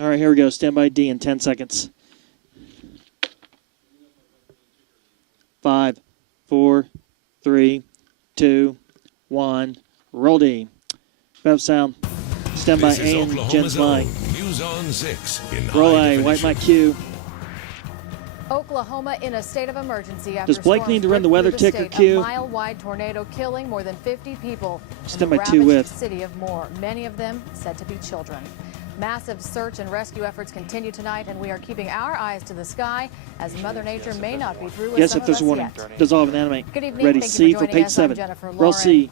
All right, here we go. Stand by D in 10 seconds. 5, 4, 3, 2, 1. Roll D. Bev sound. Stand by A and Jen's mic. News on 6 in Roll high A. White definition. mic Q. Oklahoma in a state of emergency after Does Blake storms need to run the ripped weather through ticker state. queue? A mile-wide tornado killing more than 50 people in Stand the by 2 ravaged with. city of Moore, many of them said to be children. Massive search and rescue efforts continue tonight, and we are keeping our eyes to the sky as Mother Nature may not be through with Yes, some if there's of us warning. yet. Dissolve and animate. Good evening. Ready Thank C you for for page joining us. I'm 7. Jennifer Roll Lauren. C.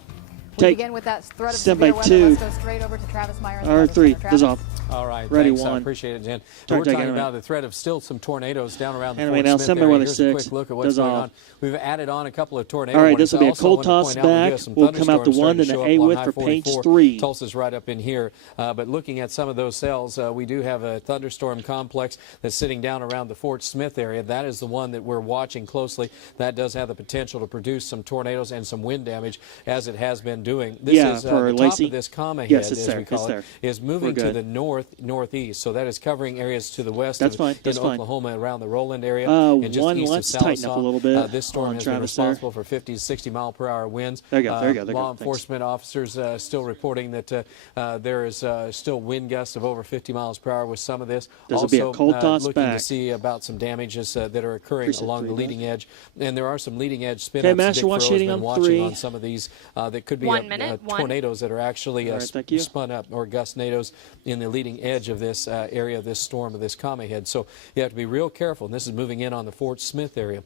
We Take. begin with that threat of Stand severe by weather. 2. Let's go straight over to Travis Meyer. in the Or Weather 3. Center. Travis? Dissolve. All right, Ready, thanks. 1. I appreciate it, Jen. Sorry, We're take talking animate. about the threat of still some tornadoes down around the Animate Fort now. Smith Stand by area. weather Here's a 6. quick look at what's Dissolve. going on. We've added on a couple of tornadoes. All right, this will be a cold toss back. We'll come out to 1 and an A width for page 3. Tulsa's right up in here. But looking at some of those cells, we do have a thunderstorm complex that's sitting down around the Fort Smith area. That is the one that we're watching closely. That does have the potential to produce some tornadoes and some wind damage, as it has been doing. This is for the top Lacey. of this comma head, Yes, it's as there. we call It's it, there. is moving We're to good. the northeast. So that is covering areas to the west That's of, fine. That's in fine. Oklahoma, around the Roland area, One, and just east let's of tighten up a little bit. This storm Hold on, has Travis, been there. responsible for 50 to 60 mile per hour winds. There you go. There you go. There you Law go. Thanks. enforcement officers still reporting that there is still wind gusts of over 50 miles per hour with some of this. This will also, be a cold toss looking back. to see about some damages that are occurring Appreciate along the 3 leading edge, and there are some leading edge spin Okay, ups. Master Dick Watch Furrow's shading been on watching 3. on some of these that could be 1 minute. tornadoes that are actually All right, thank you. spun up, or gustnadoes in the leading edge of this area of this storm, of this comma head. So you have to be real careful, and this is moving in on the Fort Smith area.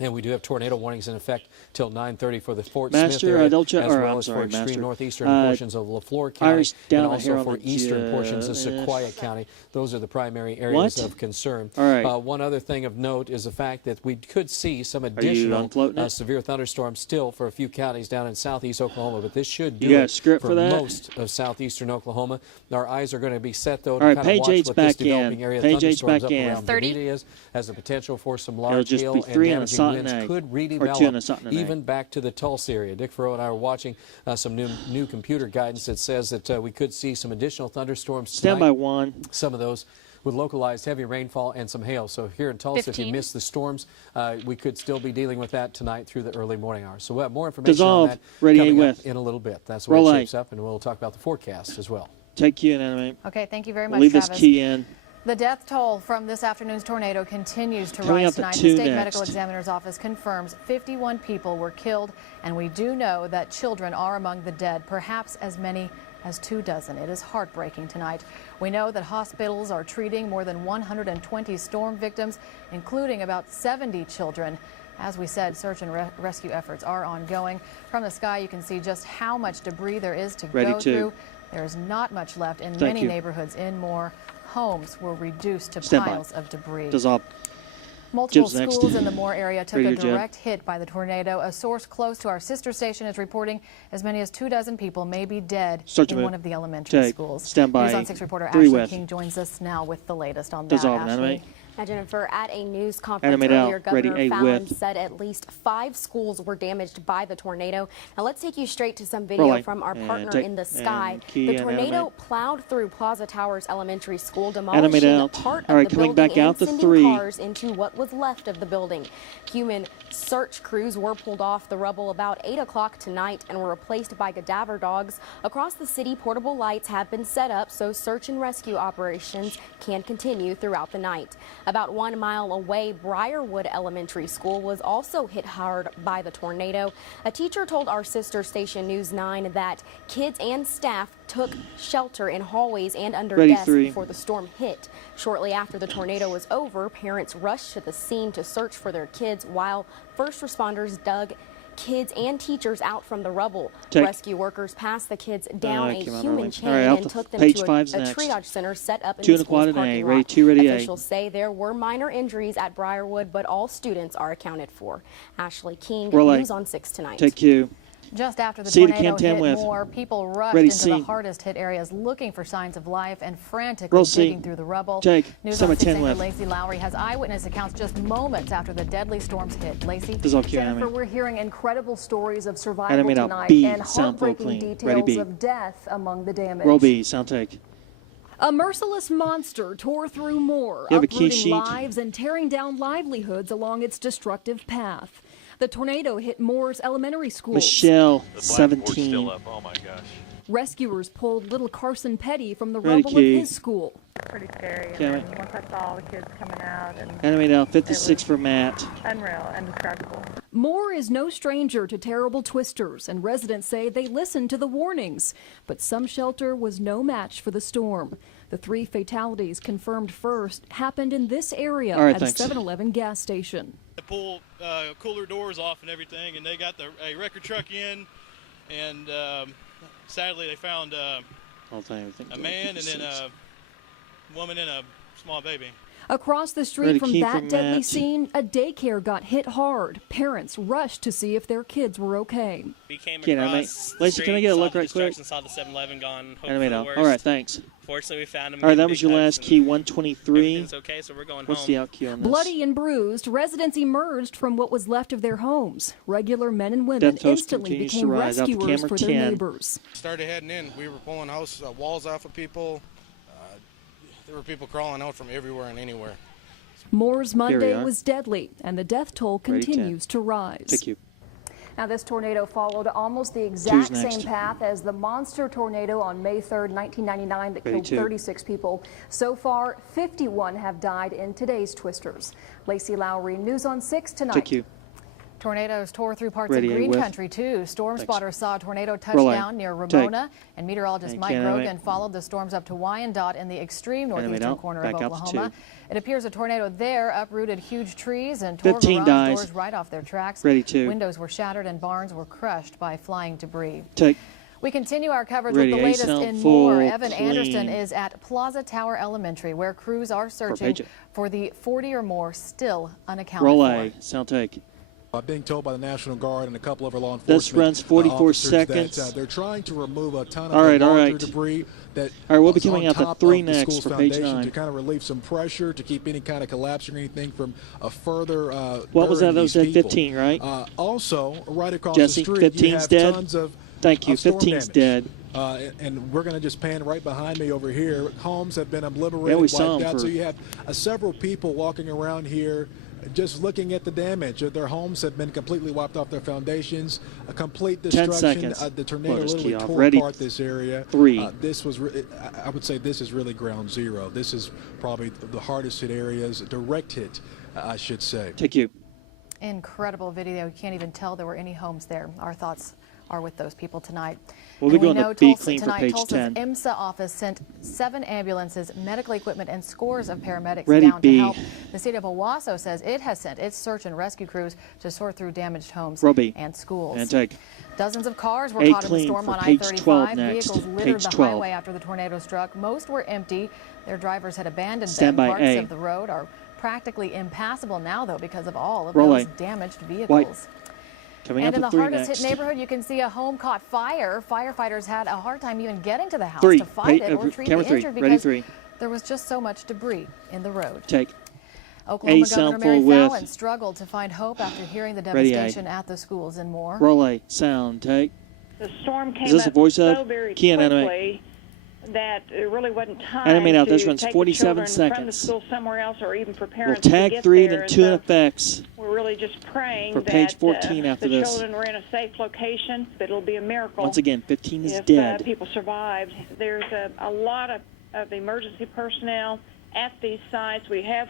And we do have tornado warnings in effect till 9:30 for the Fort Smith Master, area, don't you- as or, well I'm as sorry, for extreme Master. northeastern portions of LaFleur County, Irish down and here also on for the eastern portions of Sequoia County. Those are the primary areas What? of concern. All right. One other thing of note is the fact that we could see some you additional unfloating it? severe thunderstorms still for a few counties down in southeast Oklahoma, but this should do You got a it script for for that? most of southeastern Oklahoma. Our eyes are going to be set, though, All to right, kind of page watch 8's what this back in. developing area of Page 8's thunderstorms back up in. around 30. Bermuda has the potential for some It'll large just hail be and 3 and a damaging sot and winds egg. could Or 2 redevelop and a sot and an egg. even back to the Tulsa area. Dick Furrow and I are watching some new computer guidance that says that we could see some additional thunderstorms Stand tonight. by 1. Some of those with localized heavy rainfall and some hail. So here in Tulsa, if 15. you miss the storms, we could still be dealing with that tonight through the early morning hours. So we'll have more information Dissolve. on that Ready, coming A up with. in a little bit. That's where Roll it A. shapes up, and we'll talk about the forecast as well. Take Q and animate. Okay, thank you very We'll much, leave Travis. this key in. The death toll from this afternoon's tornado continues to Coming rise up at tonight. 2 The state next. medical examiner's office confirms 51 people were killed, and we do know that children are among the dead, perhaps as many as 24. It is heartbreaking tonight. We know that hospitals are treating more than 120 storm victims, including about 70 children. As we said, search and rescue efforts are ongoing. From the sky, you can see just how much debris there is to Ready go to. through. There is not much left in Thank many you. neighborhoods in Moore. Homes were reduced to Stand by. piles of debris. Dissolve. Multiple Jim's next. schools in the Moore area took Right a here, Jim. direct hit by the tornado. A source close to our sister station is reporting as many as 24 people may be dead Start to in move. one of the elementary Take. schools. Stand by. News on 6 reporter 3 Ashley with. King joins us now with the latest on that. Dissolve and Ashley. animate. Now, Jennifer, at a news conference Animate earlier, out. Ready, Governor A Fallon with. said at least 5 schools were damaged by the tornado. Now, let's take you straight to some video Roll A. from our And partner take- in the sky. and key The and tornado animate. plowed through Plaza Towers Elementary School, Animate demolishing out. part All right, of the coming building back out and to sending 3. cars into what was left of the building. Human search crews were pulled off the rubble about 8 o'clock tonight and were replaced by cadaver dogs. Across the city, portable lights have been set up so search and rescue operations can continue throughout the night. About 1 mile away, Briarwood Elementary School was also hit hard by the tornado. A teacher told our sister station News 9 that kids and staff took shelter in hallways and under Ready, desks 3. before the storm hit. Shortly after the tornado was over, parents rushed to the scene to search for their kids while first responders dug kids and teachers out from the rubble. Take. Rescue workers passed the kids down a came out human early. chain All right, out and to took them page to a 5's next. triage center set up in 2 the and a quad school's and A. parking Ready, lot. 2, ready, A. Officials say there were minor injuries at Briarwood, but all students are accounted for. Ashley King, Roll A. News on 6 tonight. Take Q. Just after the C to tornado Cam 10 hit with. Moore, people rushed Ready, into C. the hardest hit areas looking for signs of life and frantically Roll C. digging through the rubble. Take. News Summit on 6 10 anchor with. Lacey Lowry has eyewitness accounts just moments after the deadly storms hit. Lacey? Dissolve Q Jennifer, animate. we're hearing incredible stories of survival Animate out. tonight B. and Sound flow heartbreaking clean. Ready, details B. of death among the damage. Roll B. Sound take. A merciless monster tore through Moore, You have a key uprooting sheet? lives and tearing down livelihoods along its destructive path. The tornado hit Moore's elementary school. Michelle, The blackboard's 17. still up. Oh my gosh. Rescuers pulled little Carson Petty from the Ready, rubble Key. of his school. Pretty scary. And Cammy. then once I saw all the kids coming out, and Enemy down, 56 for Matt. unreal, indescribable. Moore is no stranger to terrible twisters, and residents say they listened to the warnings. But some shelter was no match for the storm. The 3 fatalities confirmed first happened in this area All right, at thanks. a 7-Eleven gas station. They pull cooler doors off and everything, and they got a record truck in, and sadly they found a man and then a woman and a small baby. Across the Ready, street from Key that for deadly Matt. scene, a daycare got hit hard. Parents rushed to see if their kids were okay. We came Can't animate. across Lacey, can I get a saw look the right quick? destruction, saw the 7-Eleven gone. Hope Enemy for the down. worst. All right, thanks. Fortunately, we found him. All right, in that big was your hugs, last and key, 123. Everything's okay, so we're going What's home. the out key on this? Bloody and bruised, residents emerged from what was left of their homes. Regular men and women Death toll instantly continues to became rise. Out the rescuers camera, for their 10. neighbors. Started heading in. We were pulling house walls off of people. There were people crawling out from everywhere and anywhere. Moore's we Monday are. was deadly, and the death toll Ready, 10. continues to rise. Thank you. Now, this tornado followed almost the exact Two's next. same path as the monster tornado on May 3rd, 1999 that Ready, killed two. 36 people. So far, 51 have died in today's twisters. Lacey Lowry, News on 6 tonight. Thank you. Tornadoes tore through parts Ready, of A Green with. Country, too. Storm Thanks. spotters saw a tornado touch Roll A. down near Take. Ramona, and meteorologist And Mike can't Grogan animate. followed the storms up to Wyandotte in the extreme northeastern out. corner Back of out to Oklahoma. 2. It appears a tornado there uprooted huge trees and tore 15 garage dies. doors right off their tracks. Ready, 2. Windows were shattered and barns were crushed by flying debris. Take. We continue our coverage Ready, with the A latest sound in full, Moore. Evan clean. Anderson is at Plaza Tower Elementary, where crews are searching page. for the 40 or more still unaccounted Roll for. A. Sound take. I'm being told by the National Guard and a couple of our law This enforcement runs 44 officers seconds. that they're trying to remove a ton of All right, the all larger right. debris that All right, we'll be is on coming out to top 3 of the next school's for page foundation 9. to kind of relieve some pressure to keep any kind of collapse or anything from a further What was that? burying That was these at people. 15, right? Also, right across Jesse, the street, you 15's have dead? tons of Thank you. storm 15's damage. dead. And we're going to just pan right behind me over here. Homes have been obliterated, Yeah, we saw wiped 'em out. for- So you have several people walking around here just looking at the damage. Their homes have been completely wiped off their foundations. A complete 10 destruction. seconds. The tornado Blow this literally key off. tore Ready. apart this area. 3. This was, I would say this is really ground zero. This is probably the hardest hit areas, direct hit, I should say. Take you. Incredible video. You can't even tell there were any homes there. Our thoughts are with those people tonight. We'll be And we going to know Be Tulsa Clean for tonight, page Tulsa's 10. IMSA office sent 7 ambulances, medical equipment, and scores of paramedics Ready, down to B. help. The state of Owasso says it has sent its search and rescue crews to sort through damaged homes Roby. and schools. And take. Dozens of cars were A caught in the clean storm for on page I-35. 12 next. Vehicles littered Page the 12. highway after the tornado struck. Most were empty. Their drivers had abandoned Stand them. by Parts A. of the road are practically impassable now, though, because of all of Roll those A. damaged vehicles. White. Coming And up in the at 3 hardest next. hit neighborhood, you can see a home caught fire. Firefighters had a hard time even getting to the house 3. to fight it or Hey, treat camera the 3. injured Ready, because 3. there was just so much debris in the road. Take. Oklahoma A sound Governor Mary full with. Fallon struggled to find hope after hearing the Ready, A. devastation at the schools in Moore. Roll A. Sound take. The storm came Is this a up voice of? so very Key and animate. quickly that it really wasn't time Animate out. to This runs take 47 the children from the seconds. school somewhere else or even for We'll parents to tag get 3 there. and 2 in So effects. we're really just praying For that page 14 after the this. children were in a safe location, that it'll be a miracle. Once again, 15 is if dead. people survived. There's a lot of emergency personnel at these sites. We have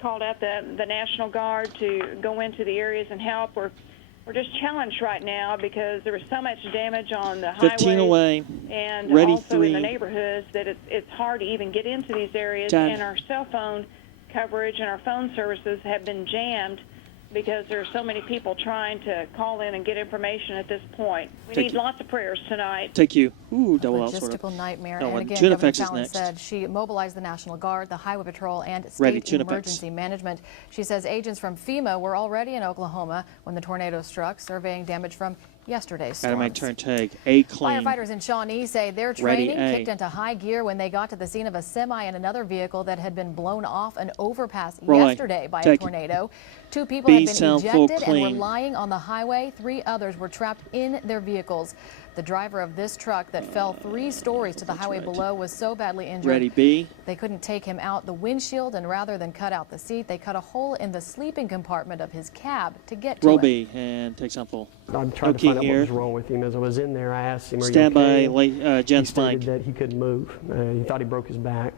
called out the National Guard to go into the areas and help. We're just challenged right now because there was so much damage on the 15 highways away. and Ready, also 3. in the neighborhoods that it's hard to even get into these areas. 10. And our cell phone coverage and our phone services have been jammed because there are so many people trying to call in and get information at this point. We Take need you. lots of prayers tonight. Take you. Ooh, double out sort of. Logistical nightmare. No, And one. again, 2 in Governor effects is Fallon next. said she mobilized the National Guard, the Highway Patrol, and Ready, State 2 in effects. Emergency Management. She says agents from FEMA were already in Oklahoma when the tornado struck, surveying damage from yesterday's Animate storms. turn take. A clean. Firefighters in Shawnee say their Ready, training A. kicked into high gear when they got to the scene of a semi and another vehicle that had been blown off an overpass Roll A. yesterday by a Take. tornado. 2 people B had been sound full ejected and were clean. lying on the highway. 3 others were trapped in their vehicles. The driver of this truck that fell 3 stories to the highway below was so badly injured. Ready, B. They couldn't take him out the windshield, and rather than cut out the seat, they cut a hole in the sleeping compartment of his cab to get to Roll him. B and take sound full. I'm trying to find out what was wrong with him. As I was in there, I asked him, "Are you Stand okay?" by, Jen He stated Spike. that he couldn't move. He thought he broke his back.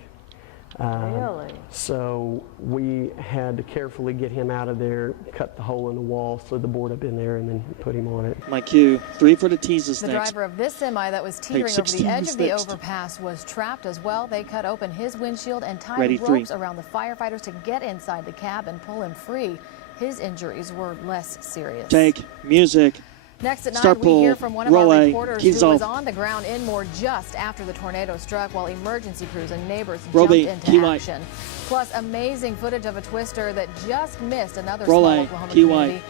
Really? So we had to carefully get him out of there, cut the hole in the wall, slid the board up in there, and then put him on it. My cue. 3 for the teases The next. driver of this semi that was teetering over the 16 edge of the next. overpass was trapped as well. They cut open his windshield and tied Ready, ropes 3. around the firefighters to get inside the cab and pull him free. His injuries were less serious. Take music. Next at 9, Start we hear pull. from one of Roll our A. reporters Keys who was off. on the ground in Moore just after the tornado struck, while emergency crews and neighbors Roll jumped B. into Key white. action. Plus, amazing footage of a twister that just missed another Roll small A. Oklahoma Key community. white.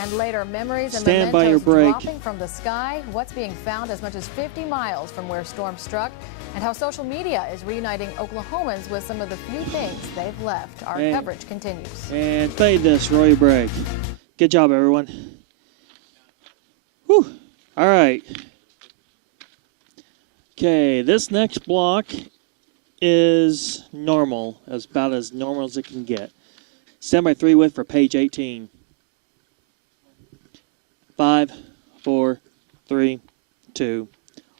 And later, memories and Stand by your mementos break. dropping from the sky, what's being found as much as 50 miles from where storm struck, and how social media is reuniting Oklahomans with some of the few things they've left. Our And- coverage continues. And fade this, roll your break. Good job, everyone. Whew. All right. Okay, this next block is normal, as about as normal as it can get. Stand by 3 with for page 18. 5, 4, 3, 2,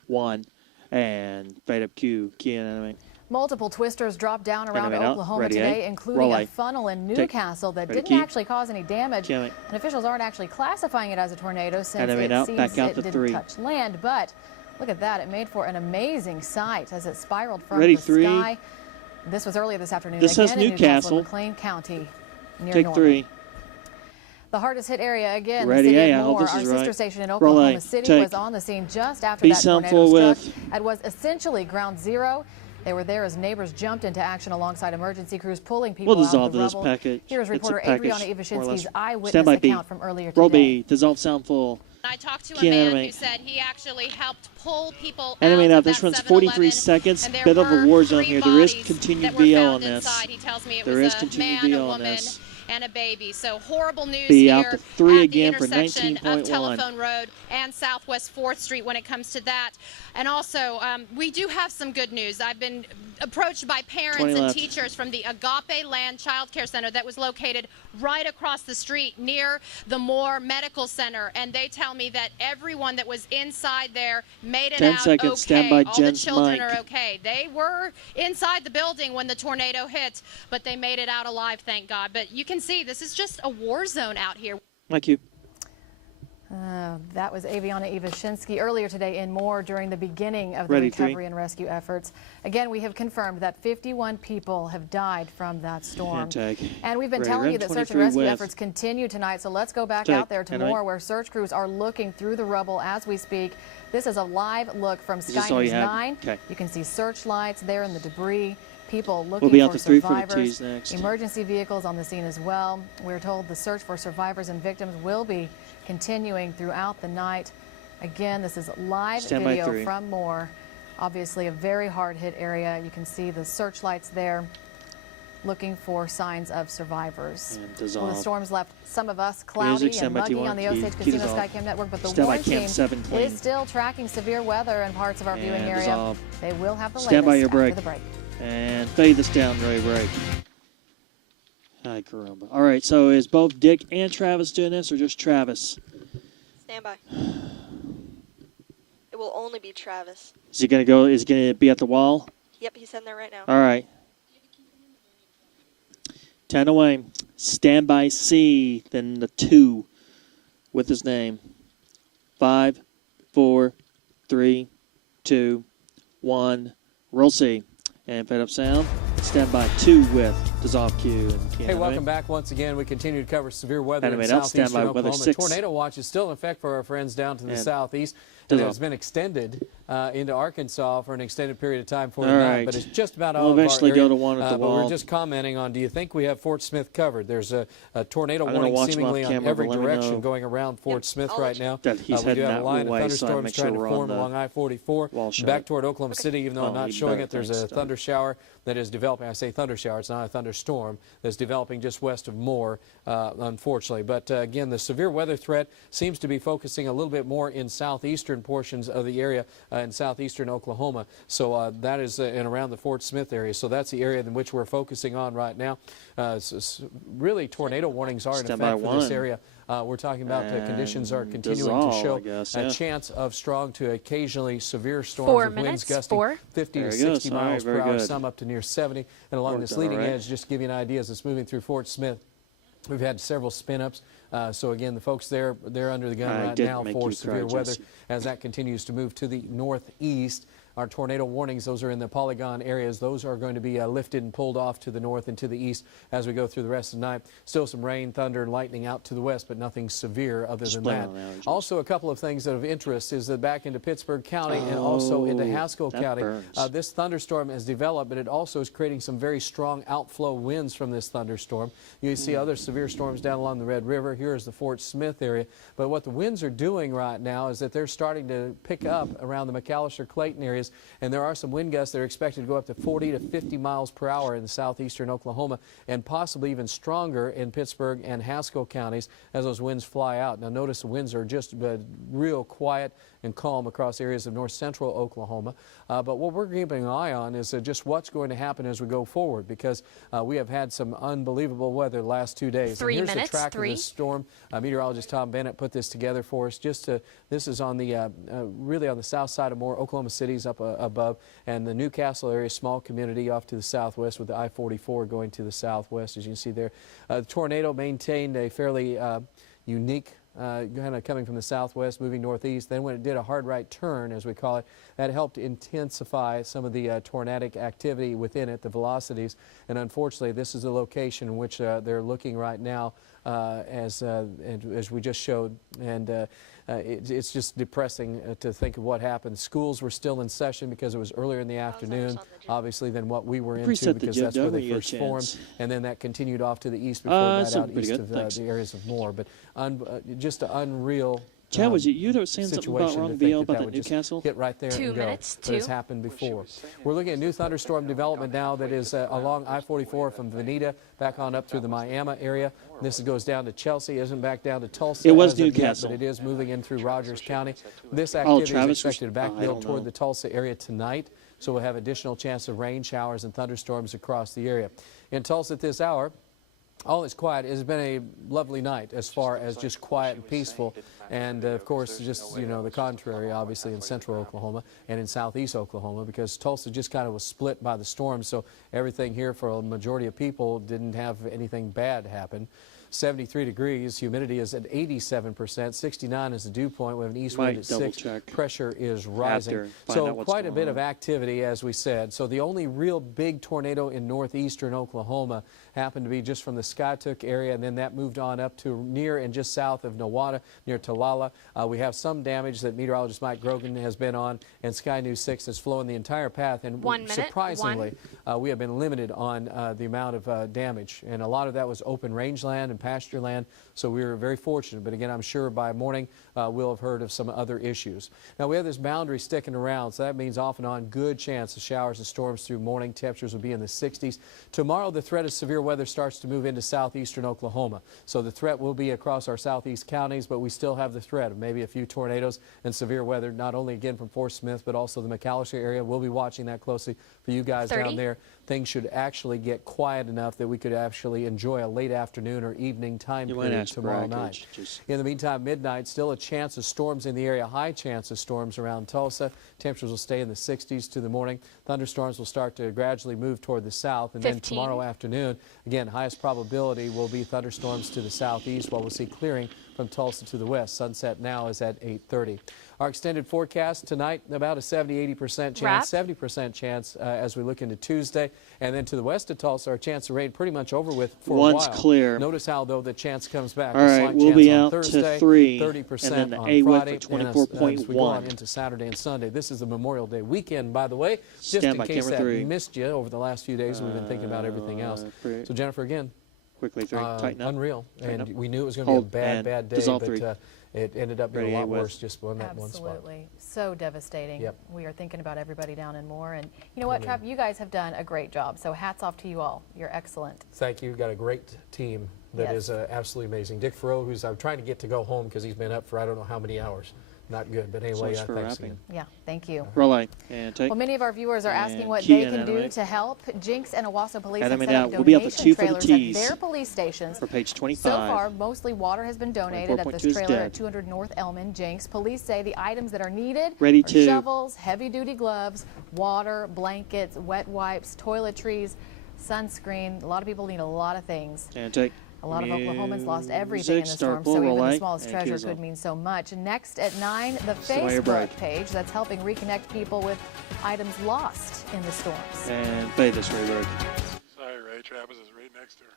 1, and fade up Q. Key and animate. Multiple twisters dropped down around Animate out. Oklahoma Ready, today, A. including Roll a A. funnel in Take. Newcastle that Ready, didn't key. actually cause any damage. Animate. And officials aren't actually classifying it as a tornado since Animate it out. seems Back out it to didn't 3. touch land. But look at that. It made for an amazing sight as it spiraled from Ready, the 3. sky. This was earlier this afternoon. This again has in Newcastle. McLean County, near Take Norman. 3. The hardest hit area again, Ready, the city A. I of hope Moore, this our is sister right. station in Roll Oklahoma A. City, Take. was on the scene just after Be that sound tornado full struck. with. It was essentially ground zero. They were there as neighbors jumped into action alongside emergency crews, pulling people We'll out dissolve of the this rubble. package. Here is It's a reporter package, Adriana more or Ivashinsky's less. eyewitness Stand by B. account from earlier Roll today. B. Dissolve sound full. I talked to Key a man animate. who said he actually helped pull people Animate out out. of This that runs 7-Eleven, 43 seconds. and there Bit of a were war zone 3 here. There is bodies continued that were VO found on this. inside. He tells me it There was is a continued man, VO a on woman, this. and a baby. So horrible news B here out to 3 at again the for intersection of 19.1. Telephone Road and Southwest 4th Street when it comes to that. And also, we do have some good news. I've been approached by parents 20 and left. teachers from the Agape Land Child Care Center that was located right across the street near the Moore Medical Center. And they tell me that everyone that was inside there made it 10 out seconds. okay. Stand by All the Jen's children mic. are okay. They were inside the building when the tornado hit, but they made it out alive, thank God. But you can see this is just a war zone out here. Thank you. That was Aviana Ivashinsky earlier today in Moore during the beginning of the Ready, recovery 3. and rescue efforts. Again, we have confirmed that 51 people have died from that storm. Tag. And we've been Ready, telling you run that search and 23 rescue with. efforts continue tonight. So let's go back Take. out there to Animate. Moore, where search crews are looking through the rubble as we speak. This is a live look from this Sky all News you had? 9. Okay. You can see searchlights there in the debris. People looking We'll be out for to 3 for the survivors. T's next. Emergency vehicles on the scene as well. We're told the search for survivors and victims will be continuing throughout the night. Again, this is live Stand by video 3. from Moore. Obviously a very hard hit area. You can see the searchlights there looking for signs of survivors. And Well, dissolve. the storms left some of us cloudy Music, stand and by muggy T1. on the Key- Osage key Casino dissolve. Skycam network, but the Stand by warn Camp team 7 clean. is still tracking severe weather in parts of our viewing And area. dissolve. They will have the Stand latest by your after break. the break. And fade this down, Ray break. Ay, caramba. All right, so is both Dick and Travis doing this, or just Travis? Stand by. It will only be Travis. Is he gonna go? Is he gonna be at the wall? Yep, he's in there right now. All right. 10 away. Stand by C, then the 2 with his name. 5, 4, 3, 2, 1. Roll C. And fade up sound. Stand by 2 with dissolve Q. And Hey, welcome back once again. We continue to cover severe weather in Animate out. southeastern Stand by weather Oklahoma. 6. Tornado watch is still in effect for our friends down to the And southeast. And dissolve. it's been extended into Arkansas for an extended period of time for All tonight, right. but it's just about We'll all of our eventually area. go to one at the But wall. we're just commenting on, do you think we have Fort Smith covered? There's a tornado I'm gonna warning watch him seemingly off on camera, every but let me direction know. going around Fort Smith right now. that he's we do heading have a that line of way, so I thunderstorms make trying sure to we're on form the along I-44 wall shot. back toward Oklahoma City, even though I'm Oh, not you showing better it. There's thanks, a Doug. thunder shower that is developing. I say thunder shower, it's not a thunderstorm thunderstorm that's developing just west of Moore, unfortunately. But again, the severe weather threat seems to be focusing a little bit more in southeastern portions of the area in southeastern Oklahoma. So that is in around the Fort Smith area. So that's the area in which we're focusing on right now. Really, tornado warnings are in effect for this area. We're talking about conditions are continuing to show a chance of strong to occasionally severe storms with winds gusting 50 to 60 miles per hour, some up to near 70. And along this leading edge, just to give you an idea, as it's moving through Fort Smith, we've had several spin-ups. So again, the folks there, they're under the gun right now for severe weather as that continues to move to the northeast. Our tornado warnings, those are in the polygon areas. Those are going to be lifted and pulled off to the north and to the east as we go through the rest of the night. Still some rain, thunder, and lightning out to the west, but nothing severe other than that. Also, a couple of things that of interest is that back into Pittsburgh County and also into Haskell County, this thunderstorm has developed, but it also is creating some very strong outflow winds from this thunderstorm. You see other severe storms down along the Red River. Here is the Fort Smith area. But what the winds are doing right now is that they're starting to pick up around the McAllister-Clayton areas. And there are some wind gusts that are expected to go up to 40 to 50 miles per hour in southeastern Oklahoma and possibly even stronger in Pittsburgh and Haskell counties as those winds fly out. Now notice the winds are just real quiet and calm across areas of north central Oklahoma. But what we're keeping an eye on is just what's going to happen as we go forward, because we have had some unbelievable weather the last 2 days. 3 and here's minutes, the track of this storm. Meteorologist Tom Bennett put this together for us. This is on the really on the south side of Moore. Oklahoma City's up above, and the Newcastle area, small community off to the southwest with the I-44 going to the southwest, as you can see there. The tornado maintained a fairly unique kind of coming from the southwest, moving northeast. Then when it did a hard right turn, as we call it, that helped intensify some of the tornadic activity within it, the velocities. And unfortunately, this is the location in which they're looking right now, as we just showed. And it's just depressing to think of what happened. Schools were still in session because it was earlier in the afternoon, obviously, than what we were into, because that's where they first formed. And then that continued off to the east before that out east of the areas of Moore. But just an unreal Chad, was it you that was saying something about wrong VL about the Newcastle? Hit right there 2 minutes, but it's happened before. We're looking at new thunderstorm development now that is along I-44 from Veneta back on up through the Miami area. This goes down to Chelsea, isn't back down to Tulsa. It was Newcastle, but it is moving in through Rogers County. This activity is expected to backfill toward the Tulsa area tonight, so we'll have additional chance of rain showers and thunderstorms across the area. In Tulsa at this hour, all is quiet. It has been a lovely night as far as just quiet and peaceful. And, of course, just, you know, the contrary, obviously, in central Oklahoma and in southeast Oklahoma, because Tulsa just kind of was split by the storm. So everything here for a majority of people didn't have anything bad happen. 73 degrees. Humidity is at 87%. 69 is the dew point. We have an east wind at 6. Pressure is rising. So quite a bit of activity, as we said. So the only real big tornado in northeastern Oklahoma happened to be just from the Skytook area, and then that moved on up to near and just south of Nowata, near Talala. We have some damage that meteorologist Mike Grogan has been on, and Sky News 6 is flowing the entire path. And surprisingly, we have been limited on the amount of damage, and a lot of that was open rangeland and pasture land, so we were very fortunate. But again, I'm sure by morning we'll have heard of some other issues. Now we have this boundary sticking around, so that means off and on good chance of showers and storms through morning. Temperatures will be in the 60s. Tomorrow the threat of severe weather starts to move into southeastern Oklahoma, so the threat will be across our southeast counties, but we still have the threat of maybe a few tornadoes and severe weather, not only again from Fort Smith but also the McAllister area. We'll be watching that closely for you guys down there. Things should actually get quiet enough that we could actually enjoy a late afternoon or evening time period tomorrow night. In the meantime, midnight, still a chance of storms in the area, high chance of storms around Tulsa. Temperatures will stay in the 60s to the morning. Thunderstorms will start to gradually move toward the south, and then tomorrow afternoon, again, highest probability will be thunderstorms to the southeast, while we'll see clearing from Tulsa to the west. Sunset now is at 8:30. Our extended forecast tonight, about a 70-80% chance, 70% chance as we look into Tuesday. And then to the west of Tulsa, our chance of rain pretty much over with for a while. Once clear. Notice how, though, the chance comes back. All right, we'll be out Thursday, to 3, 30% and then the on A-Wet Friday, for 24.1. as we go on into Saturday and Sunday. This is the Memorial Day weekend, by the way, just in case that missed you over the last few days. We've been thinking about everything else. So, Jennifer, again, quickly, tighten up. Unreal. Tighten and up. we knew it was going to be a bad day, but it ended up being a lot worse just on that one spot. Absolutely. So devastating. Yep. We are thinking about everybody down in Moore. And you know what, Trav? You guys have done a great job. So hats off to you all. You're excellent. Thank you. Got a great team that is absolutely amazing. Dick Farrell, who's I'm trying to get to go home because he's been up for I don't know how many hours. Not good, but anyway, Thanks for thanks wrapping. again. Yeah, thank you. Relay and take. Well, many of our viewers are asking And what key they and can do animate. to help. Jinx and Owasso Police have Animate set up out. We'll be up to donation 2 for the trailers T's at their police stations. for page 25. So far, mostly water has been donated at 24.2 this is trailer dead. at 200 North Elman. Jinx. Police say the items that are needed Ready are to. shovels, heavy-duty gloves, water, blankets, wet wipes, toiletries, sunscreen. A lot of people need a lot of things. And take. A lot of Oklahomans lost everything in the storm, so even the smallest treasure could mean so much. Next at 9, the Facebook page that's helping reconnect people with items lost in the storms. And fade this Ray break. Sorry, Ray. Travis is right next to her.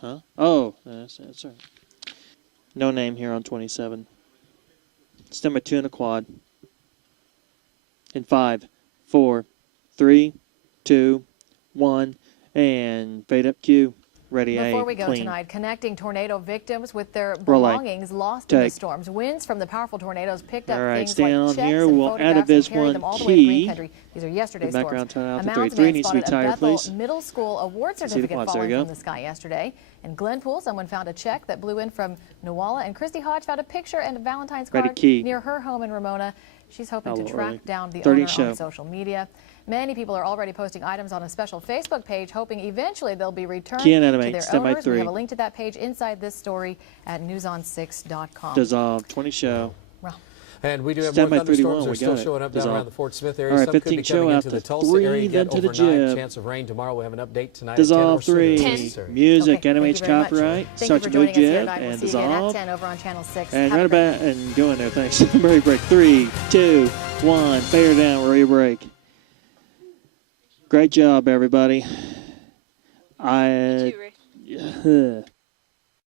Huh? Oh, that's right. No name here on 27. Stand by 2 in a quad. In 5, 4, 3, 2, 1, and fade up Q. Ready, Before we go clean. tonight, connecting tornado victims with their belongings lost in the Take. storms. Winds from the powerful tornadoes picked up All right, things stay like on checks here. and We'll add a photographs and Viz carried 1 them all the way to Green key. Country. These are yesterday's The background storms. turn out A to mountain 33 man needs to be spotted a tired, Bethel please. Middle School award See the certificate quads, there falling you from go. the sky yesterday. In Glenpool, someone found a check that blew in from Newalla, and Christy Hodge found a picture and a Valentine's Ready, card key. near her home in Ramona. She's hoping to Hello, track early. down the 30 owner show. on social media. Many people are already posting items on a special Facebook page, hoping eventually they'll be returned Key and to animate, their stand by owners. We 3. have a link to that page inside this story at newson6.com. Dissolve 20 show. And we do have Stand more by thunderstorms 31. that are We still got it. showing up down Dissolve. around the Fort Smith area. All right, Some could be 15 show coming out into the to Tulsa 3, area then yet to the overnight. jib. Chance of rain tomorrow. We'll have an update tonight Dissolve at 10 or 3. sooner if necessary. Music Okay, animates thank you very much. copyright. Thank you Starts for a new joining us here jib tonight. We'll and see you again at dissolve. 10 over on Channel 6. And Have a right great about and go in there. Thanks. Murray break. 3, 2, 1. Fade her down. Murray break. Great job, everybody. You too, Ray.